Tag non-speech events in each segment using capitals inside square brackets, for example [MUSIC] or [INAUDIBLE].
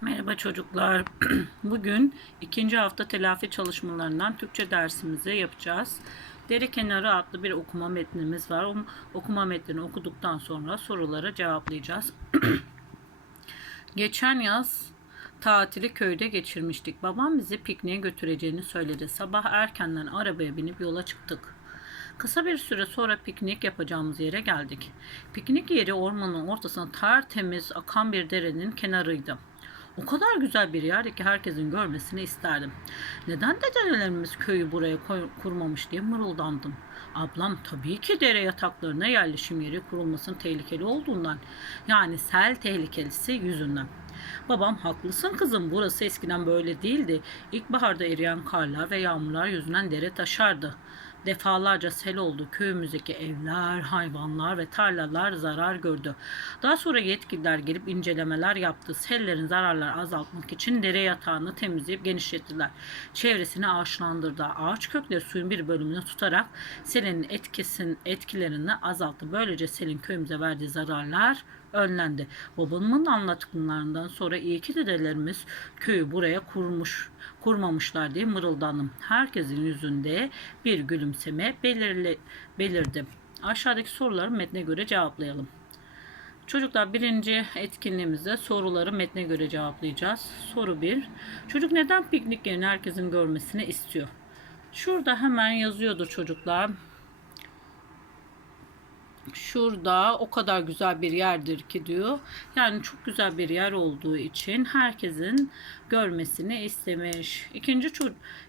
Merhaba çocuklar. [CLEARS THROAT] Bugün ikinci hafta telafi çalışmalarından Türkçe dersimizi yapacağız. Dere Kenarı adlı bir okuma metnimiz var. O okuma metnini okuduktan sonra soruları cevaplayacağız. [CLEARS THROAT] Geçen yaz tatili köyde geçirmiştik. Babam bizi pikniğe götüreceğini söyledi. Sabah erkenden arabaya binip yola çıktık. Kısa bir süre sonra piknik yapacağımız yere geldik. Piknik yeri ormanın ortasına tertemiz akan bir derenin kenarıydı. O kadar güzel bir yerdi ki herkesin görmesini isterdim. Neden dedelerimiz köyü buraya kurmamış diye mırıldandım. Ablam tabii ki dere yataklarına yerleşim yeri kurulmasının tehlikeli olduğundan yani sel tehlikelisi yüzünden. Babam haklısın kızım burası eskiden böyle değildi. İlkbaharda eriyen karlar ve yağmurlar yüzünden dere taşardı. Defalarca sel oldu. Köyümüzdeki evler, hayvanlar ve tarlalar zarar gördü. Daha sonra yetkililer gelip incelemeler yaptı. Sellerin zararları azaltmak için dere yatağını temizleyip genişlettiler. Çevresini ağaçlandırdı. Ağaç kökleri suyun bir bölümünü tutarak selin etkisin, etkilerini azalttı. Böylece selin köyümüze verdiği zararlar önlendi. Babamın anlattıklarından sonra iyi ki dedelerimiz köyü buraya kurmuş kurmamışlar diye mırıldandım. Herkesin yüzünde bir gülümseme belirli, belirdi. Aşağıdaki soruları metne göre cevaplayalım. Çocuklar birinci etkinliğimizde soruları metne göre cevaplayacağız. Soru 1. Çocuk neden piknik yerini herkesin görmesini istiyor? Şurada hemen yazıyordu çocuklar. Şurada o kadar güzel bir yerdir ki diyor. Yani çok güzel bir yer olduğu için herkesin görmesini istemiş. İkinci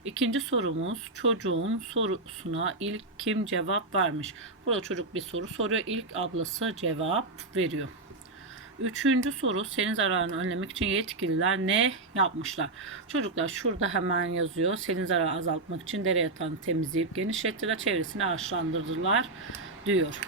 ikinci sorumuz çocuğun sorusuna ilk kim cevap vermiş? Burada çocuk bir soru soruyor. İlk ablası cevap veriyor. Üçüncü soru senin zararını önlemek için yetkililer ne yapmışlar? Çocuklar şurada hemen yazıyor. Senin zararı azaltmak için dere yatağını temizleyip genişlettiler. Çevresini ağaçlandırdılar diyor.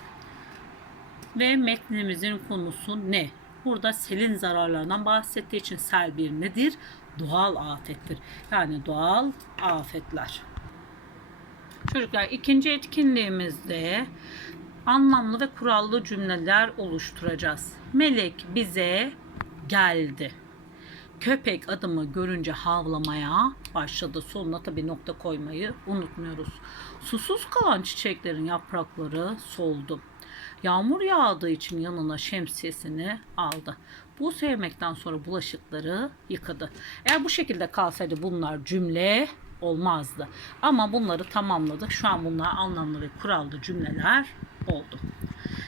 Ve metnimizin konusu ne? Burada selin zararlarından bahsettiği için sel bir nedir? Doğal afettir. Yani doğal afetler. Çocuklar ikinci etkinliğimizde anlamlı ve kurallı cümleler oluşturacağız. Melek bize geldi. Köpek adımı görünce havlamaya başladı. Sonuna tabii nokta koymayı unutmuyoruz. Susuz kalan çiçeklerin yaprakları soldu. Yağmur yağdığı için yanına şemsiyesini aldı. Bu sevmekten sonra bulaşıkları yıkadı. Eğer bu şekilde kalsaydı bunlar cümle olmazdı. Ama bunları tamamladık. Şu an bunlar anlamlı ve kurallı cümleler oldu.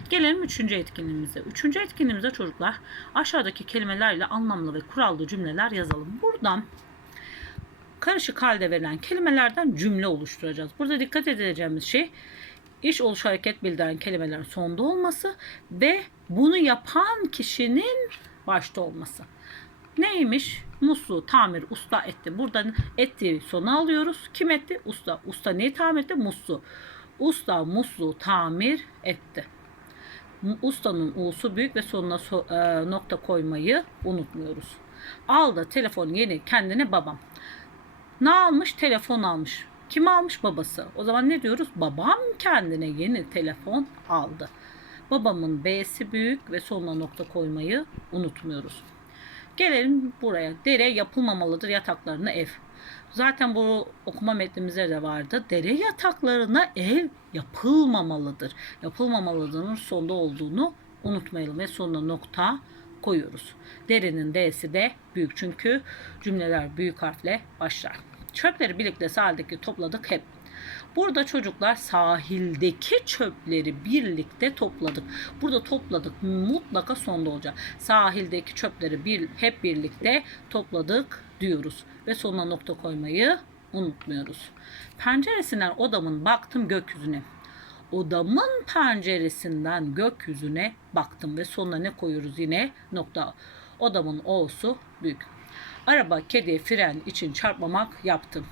Gelelim üçüncü etkinliğimize. Üçüncü etkinliğimize çocuklar aşağıdaki kelimelerle anlamlı ve kurallı cümleler yazalım. Buradan karışık halde verilen kelimelerden cümle oluşturacağız. Burada dikkat edeceğimiz şey iş oluş hareket bildiren kelimelerin sonda olması ve bunu yapan kişinin başta olması. Neymiş? Musluğu tamir usta etti. Buradan etti sona alıyoruz. Kim etti? Usta. Usta neyi tamir etti? Musluğu. Usta musluğu tamir etti. Ustanın u'su büyük ve sonuna so- e, nokta koymayı unutmuyoruz. Aldı telefon yeni kendine babam. Ne almış? Telefon almış. Kim almış? Babası. O zaman ne diyoruz? Babam kendine yeni telefon aldı. Babamın B'si büyük ve sonuna nokta koymayı unutmuyoruz. Gelelim buraya. Dere yapılmamalıdır yataklarına ev. Zaten bu okuma metnimizde de vardı. Dere yataklarına ev yapılmamalıdır. Yapılmamalıdırın sonda olduğunu unutmayalım ve sonuna nokta koyuyoruz. Derenin D'si de büyük çünkü cümleler büyük harfle başlar. Çöpleri birlikte sahildeki topladık hep. Burada çocuklar sahildeki çöpleri birlikte topladık. Burada topladık mutlaka sonda olacak. Sahildeki çöpleri bir, hep birlikte topladık diyoruz. Ve sonuna nokta koymayı unutmuyoruz. Penceresinden odamın baktım gökyüzüne. Odamın penceresinden gökyüzüne baktım ve sonuna ne koyuyoruz yine nokta. Odamın o'su büyük. Araba kediye fren için çarpmamak yaptım.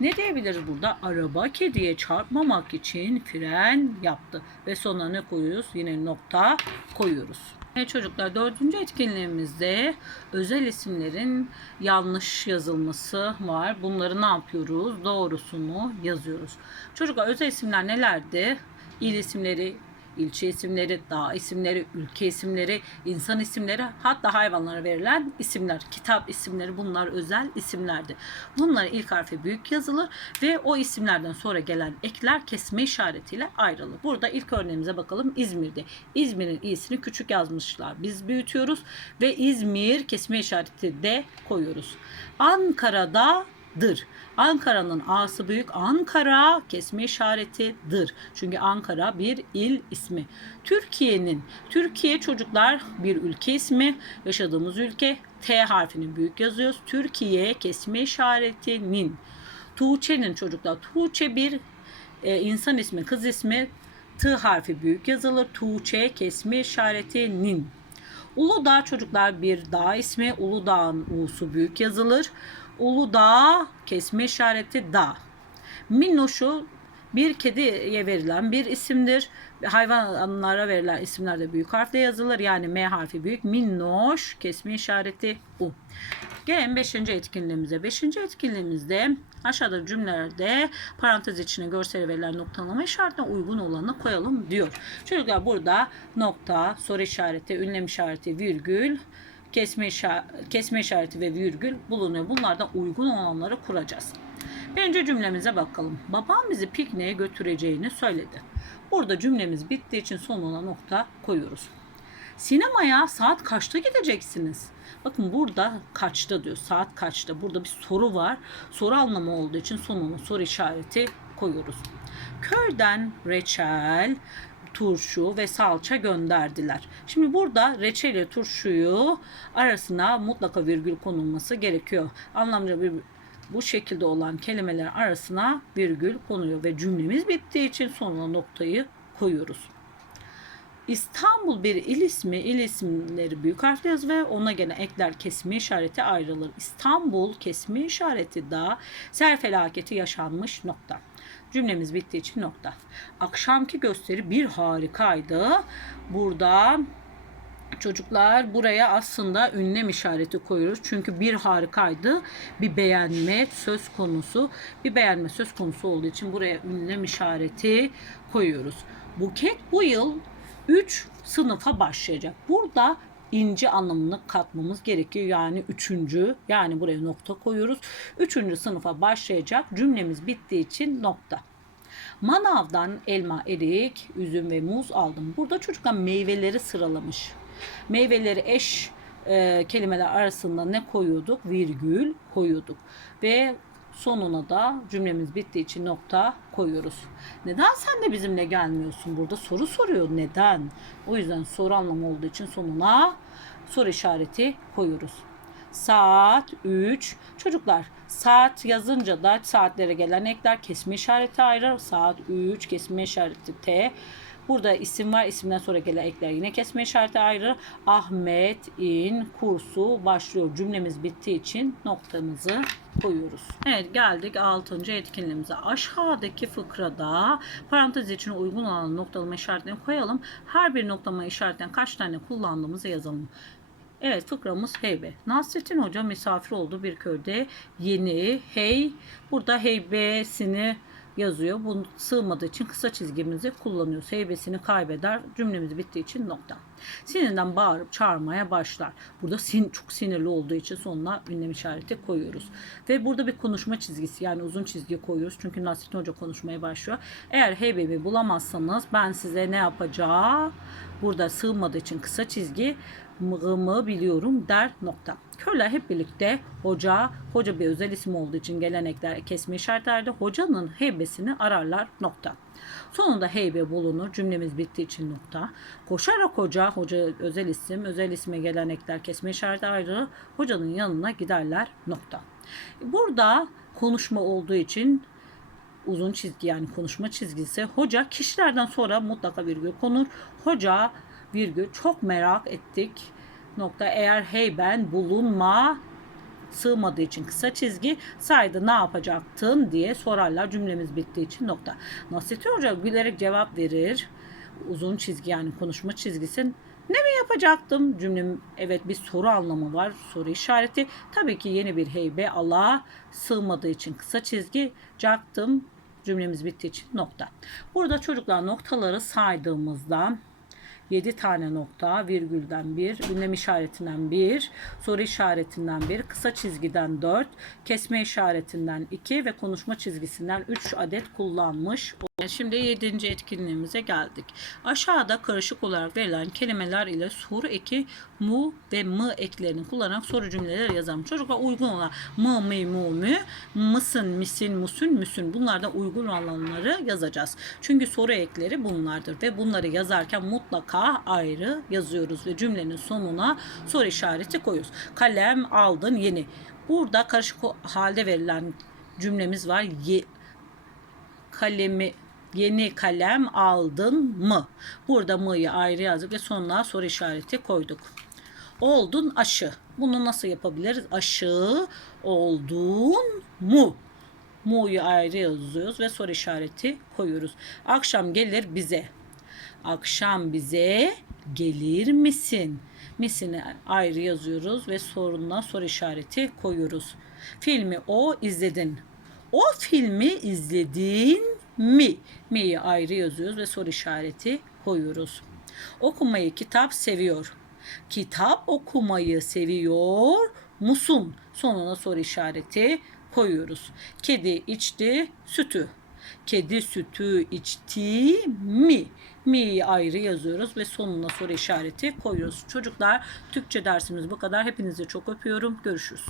Ne diyebiliriz burada? Araba kediye çarpmamak için fren yaptı. Ve sonuna ne koyuyoruz? Yine nokta koyuyoruz. Evet çocuklar dördüncü etkinliğimizde özel isimlerin yanlış yazılması var. Bunları ne yapıyoruz? Doğrusunu yazıyoruz. Çocuklar özel isimler nelerdi? İl isimleri, ilçe isimleri, dağ isimleri, ülke isimleri, insan isimleri, hatta hayvanlara verilen isimler, kitap isimleri bunlar özel isimlerdir. Bunların ilk harfi büyük yazılır ve o isimlerden sonra gelen ekler kesme işaretiyle ayrılır. Burada ilk örneğimize bakalım İzmir'de. İzmir'in i'sini küçük yazmışlar. Biz büyütüyoruz ve İzmir kesme işareti de koyuyoruz. Ankara'da dır. Ankara'nın A'sı büyük. Ankara kesme işareti dır. Çünkü Ankara bir il ismi. Türkiye'nin, Türkiye çocuklar bir ülke ismi. Yaşadığımız ülke T harfini büyük yazıyoruz. Türkiye kesme işaretinin. Tuğçe'nin çocuklar. Tuğçe bir e, insan ismi, kız ismi. T harfi büyük yazılır. Tuğçe kesme işaretinin. Uludağ çocuklar bir dağ ismi. Uludağ'ın U'su büyük yazılır. Uludağ kesme işareti dağ. Minnoşu bir kediye verilen bir isimdir. Hayvanlara verilen isimler de büyük harfle yazılır. Yani M harfi büyük. Minnoş kesme işareti U. Gelelim 5. etkinliğimize. 5. etkinliğimizde aşağıda cümlelerde parantez içine görsel verilen noktalama işaretine uygun olanı koyalım diyor. Çocuklar burada nokta, soru işareti, ünlem işareti, virgül, kesme, işareti, kesme işareti ve virgül bulunuyor. Bunlardan uygun olanları kuracağız. Birinci cümlemize bakalım. Babam bizi pikniğe götüreceğini söyledi. Burada cümlemiz bittiği için sonuna nokta koyuyoruz. Sinemaya saat kaçta gideceksiniz? Bakın burada kaçta diyor. Saat kaçta? Burada bir soru var. Soru anlamı olduğu için sonuna soru işareti koyuyoruz. Köyden reçel, turşu ve salça gönderdiler. Şimdi burada reçel ile turşuyu arasına mutlaka virgül konulması gerekiyor. Anlamca bir bu şekilde olan kelimeler arasına virgül konuyor ve cümlemiz bittiği için sonuna noktayı koyuyoruz. İstanbul bir il ismi, il isimleri büyük harfle yaz ve ona gelen ekler kesme işareti ayrılır. İstanbul kesme işareti da sel felaketi yaşanmış nokta. Cümlemiz bittiği için nokta. Akşamki gösteri bir harikaydı. Burada Çocuklar buraya aslında ünlem işareti koyuyoruz. Çünkü bir harikaydı. Bir beğenme söz konusu. Bir beğenme söz konusu olduğu için buraya ünlem işareti koyuyoruz. Buket bu yıl 3 sınıfa başlayacak. Burada ince anlamını katmamız gerekiyor. Yani üçüncü yani buraya nokta koyuyoruz. Üçüncü sınıfa başlayacak cümlemiz bittiği için nokta. Manavdan elma, erik, üzüm ve muz aldım. Burada çocuklar meyveleri sıralamış. Meyveleri eş e, kelimeler arasında ne koyuyorduk? Virgül koyuyorduk. Ve sonuna da cümlemiz bittiği için nokta koyuyoruz. Neden sen de bizimle gelmiyorsun? Burada soru soruyor. Neden? O yüzden soru anlamı olduğu için sonuna soru işareti koyuyoruz. Saat 3. Çocuklar saat yazınca da saatlere gelen ekler kesme işareti ayrı. Saat 3 kesme işareti T. Burada isim var. İsimden sonra gelen ekler yine kesme işareti ayrı. Ahmet in kursu başlıyor. Cümlemiz bittiği için noktamızı koyuyoruz. Evet geldik 6. etkinliğimize. Aşağıdaki fıkrada parantez içine uygun olan noktalama işaretlerini koyalım. Her bir noktalama işaretten kaç tane kullandığımızı yazalım. Evet fıkramız heybe. Nasrettin Hoca misafir olduğu bir köyde yeni hey burada heybesini yazıyor. Bu sığmadığı için kısa çizgimizi kullanıyoruz. Heybesini kaybeder. Cümlemiz bittiği için nokta. Sinirden bağırıp çağırmaya başlar. Burada sin çok sinirli olduğu için sonuna ünlem işareti koyuyoruz. Ve burada bir konuşma çizgisi yani uzun çizgi koyuyoruz. Çünkü Nasrettin Hoca konuşmaya başlıyor. Eğer heybemi bulamazsanız ben size ne yapacağım? Burada sığmadığı için kısa çizgi mığımı biliyorum der nokta. Köyler hep birlikte hoca, hoca bir özel isim olduğu için gelenekler kesme işaretlerde hocanın heybesini ararlar nokta. Sonunda heybe bulunur. Cümlemiz bittiği için nokta. Koşarak hoca, hoca özel isim, özel isme gelenekler kesme işareti ayrı. Hocanın yanına giderler nokta. Burada konuşma olduğu için uzun çizgi yani konuşma çizgisi. Hoca kişilerden sonra mutlaka virgül konur. Hoca virgül çok merak ettik nokta eğer heyben bulunma sığmadığı için kısa çizgi saydı ne yapacaktın diye sorarlar cümlemiz bittiği için nokta. Nasrettin Hoca gülerek cevap verir. Uzun çizgi yani konuşma çizgisi ne mi yapacaktım? Cümlem evet bir soru anlamı var. Soru işareti. Tabii ki yeni bir heybe Allah'a sığmadığı için kısa çizgi caktım Cümlemiz bittiği için nokta. Burada çocuklar noktaları saydığımızda 7 tane nokta, virgülden 1, ünlem işaretinden 1, soru işaretinden 1, kısa çizgiden 4, kesme işaretinden 2 ve konuşma çizgisinden 3 adet kullanmış. Şimdi 7. etkinliğimize geldik. Aşağıda karışık olarak verilen kelimeler ile soru eki mu ve mı eklerini kullanarak soru cümleleri yazalım. Çocuklar uygun olan mı, mi, mu, mü, mısın, misin, musun, müsün bunlardan uygun olanları yazacağız. Çünkü soru ekleri bunlardır ve bunları yazarken mutlaka ayrı yazıyoruz ve cümlenin sonuna soru işareti koyuyoruz. Kalem aldın yeni. Burada karışık halde verilen cümlemiz var. Ye, kalemi yeni kalem aldın mı? Burada mı'yı ayrı yazdık ve sonuna soru işareti koyduk. Oldun aşı. Bunu nasıl yapabiliriz? Aşı oldun mu? Mu'yu ayrı yazıyoruz ve soru işareti koyuyoruz. Akşam gelir bize. Akşam bize gelir misin? Misini ayrı yazıyoruz ve sorununa soru işareti koyuyoruz. Filmi o izledin. O filmi izledin mi? Mi'yi ayrı yazıyoruz ve soru işareti koyuyoruz. Okumayı kitap seviyor. Kitap okumayı seviyor musun? Sonuna soru işareti koyuyoruz. Kedi içti sütü. Kedi sütü içti mi? Mi'yi ayrı yazıyoruz ve sonuna soru işareti koyuyoruz. Çocuklar Türkçe dersimiz bu kadar. Hepinizi çok öpüyorum. Görüşürüz.